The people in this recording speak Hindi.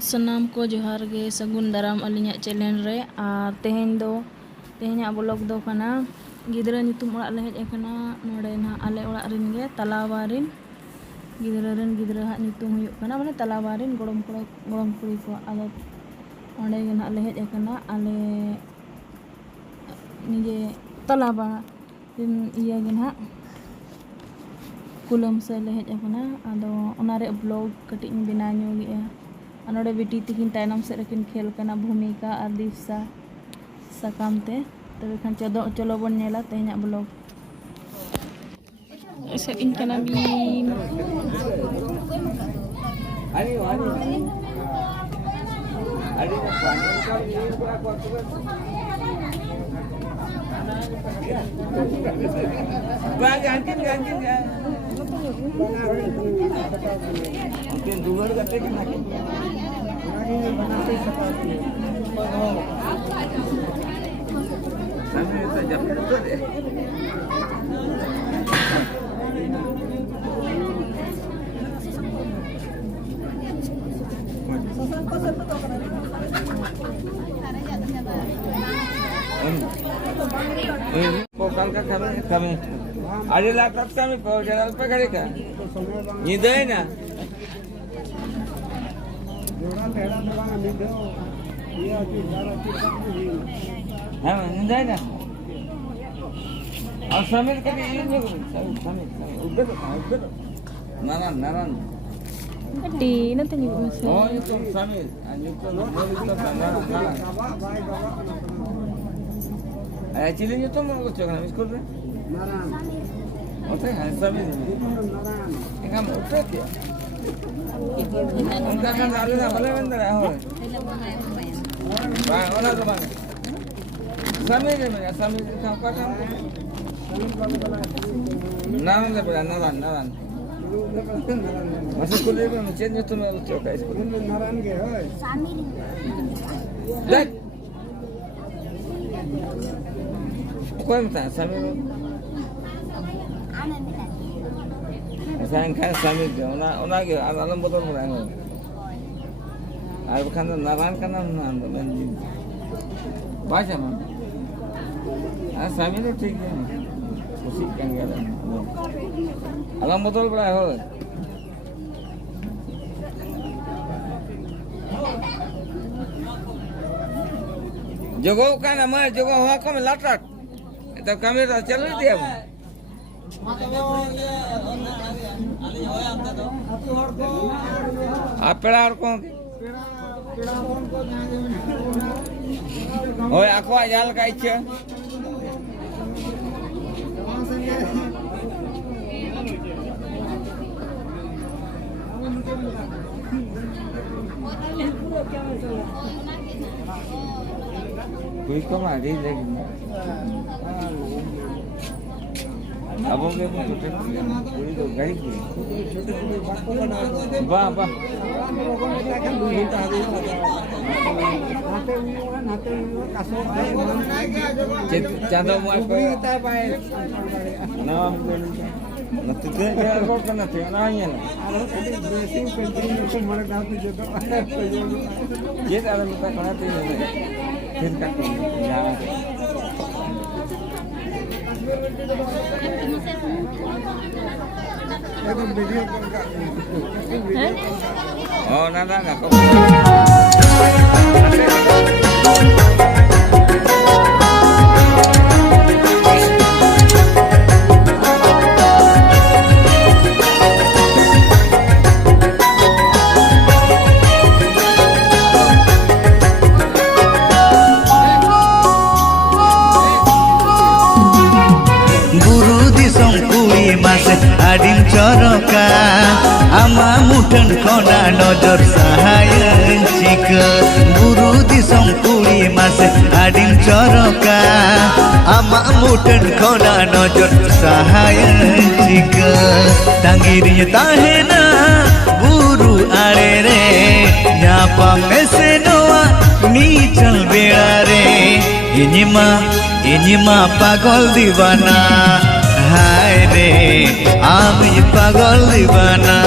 सनाम को जोहार गे सगुन दाराम अलिया चैनल रे और तेहें ब्लॉग दो कना गिदरा नितुम ओड़ा ले हेज कना नोडे ना आले ओड़ा रिन गे तलावारिन गिदरा रन गिदरा हा नितुम हुयुक कना माने तलावारिन गोड़म कुड़ी को आलो ओंडे गे ना ले हेज कना आले निजे तलावा रिन इया गे ना कुलम से ले हेज कना आदो ओनारे ब्लॉग कटिंग बिना ᱧᱚᱜᱮᱜᱼᱟ नोड़े बेटी तकिन तायनम से रकिन खेल कना भूमिका और दिवसा सकाम ते तबे खान चलो बन नेला तेहना ब्लॉग ऐसे इन कना been kami ada laptop kami bawa jalan apa kali kan nyidai na nyidai na sambil kali ini sambil udah naran di nanti nih mas oh itu sambil naran Chile tuh mau ke Jakarta miskul deh. Naran. Oke, sambil ini. Enggak mau oke ya. Enggak kan ada lah, boleh bentar ya. Bang, mana tuh bang? Sambil ini ya, sambil apa kan? Naran deh, naran. Masuk kuliah kan, macam itu mau ke Jakarta. Naran ke, hoi. Sambil. Dek. Kau minta sambil, saya kan sambil dia, ona ke alam botol mulai. Aku kan naran kan nanti, baca mah. Sambil itu ठीक है, उसी kan gak alam botol mulai हो. Jogo kan nama jogo hoa kau melatak. तो कैमरा चल रही थी अब आप पेड़ा और कौन ओए आखो जाल का इच्छा कोई कम आ रही लेकिन अब हम लोग छोटे पूरी तो गाड़ी की वाह वाह चांदा मार पे नाम नते ते रोड करना थे ना ये ना ड्रेसिंग पेंटिंग को मर गांव पे जो ये आदमी का खाना थे फिर का यार oh nada nggak kok Adin coroka ama mutan kona nojor sahayan cika buru disong kuri mas adin coroka ama mutan kona nojor sahayan cika tangirinya tahena buru arere nyapa mesenoa nichal beare ini ma pagol divana हाय रे आमी पागल दीवाना